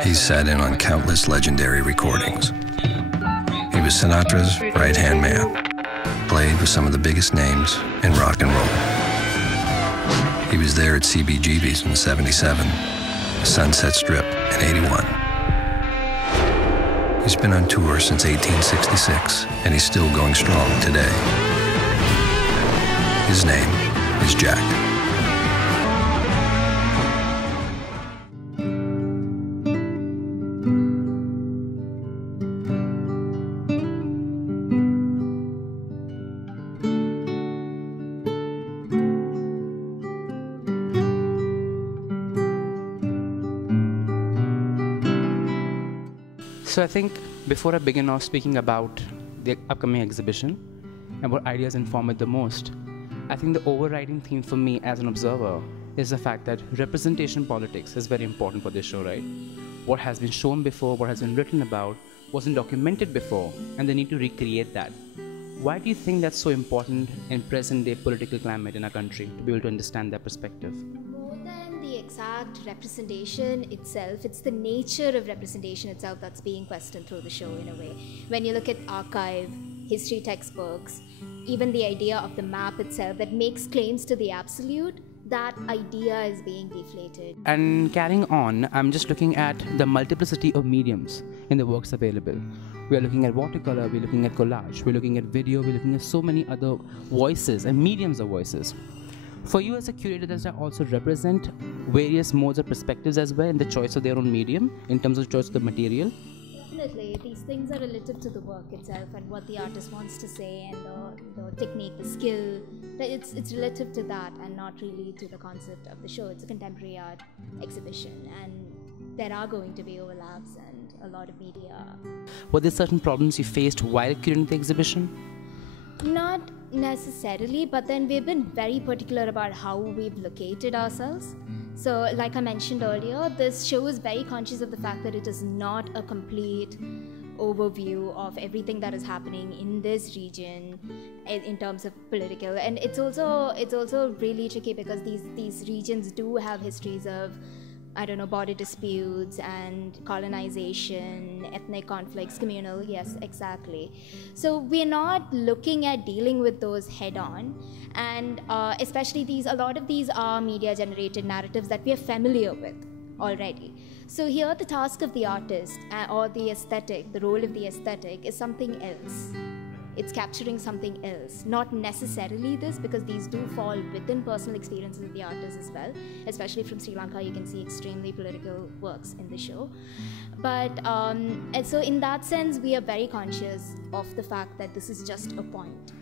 He's sat in on countless legendary recordings. He was Sinatra's right-hand man, played with some of the biggest names in rock and roll. He was there at CBGB's in '77, Sunset Strip in '81. He's been on tour since 1866, and he's still going strong today. His name is Jack. So I think before I begin off speaking about the upcoming exhibition and what ideas inform it the most, I think the overriding theme for me as an observer is the fact that representation politics is very important for this show, right? What has been shown before, what has been written about, wasn't documented before, and they need to recreate that. Why do you think that's so important in present-day political climate in our country to be able to understand that perspective? The exact representation itself, it's the nature of representation itself that's being questioned through the show in a way. When you look at archive, history textbooks, even the idea of the map itself that makes claims to the absolute, that idea is being deflated. And carrying on, I'm just looking at the multiplicity of mediums in the works available. We are looking at watercolor, we're looking at collage, we're looking at video, we're looking at so many other voices and mediums of voices. For you as a curator, does that also represent various modes or perspectives as well in the choice of their own medium, in terms of choice of the material? Definitely. These things are relative to the work itself and what the artist wants to say and the technique, the skill. It's relative to that and not really to the concept of the show. It's a contemporary art exhibition and there are going to be overlaps and a lot of media. Were there certain problems you faced while curating the exhibition? Not necessarily, but then we've been very particular about how we've located ourselves. So like I mentioned earlier, this show is very conscious of the fact that it is not a complete overview of everything that is happening in this region in terms of political. And it's also really tricky because these regions do have histories of, I don't know, border disputes and colonization, ethnic conflicts, communal, yes, exactly. So we're not looking at dealing with those head on, and especially a lot of these are media generated narratives that we are familiar with already. So here the task of the artist or the aesthetic, the role of the aesthetic is something else. It's capturing something else, not necessarily this, because these do fall within personal experiences of the artist as well. Especially from Sri Lanka, you can see extremely political works in the show. But and so in that sense, we are very conscious of the fact that this is just a point.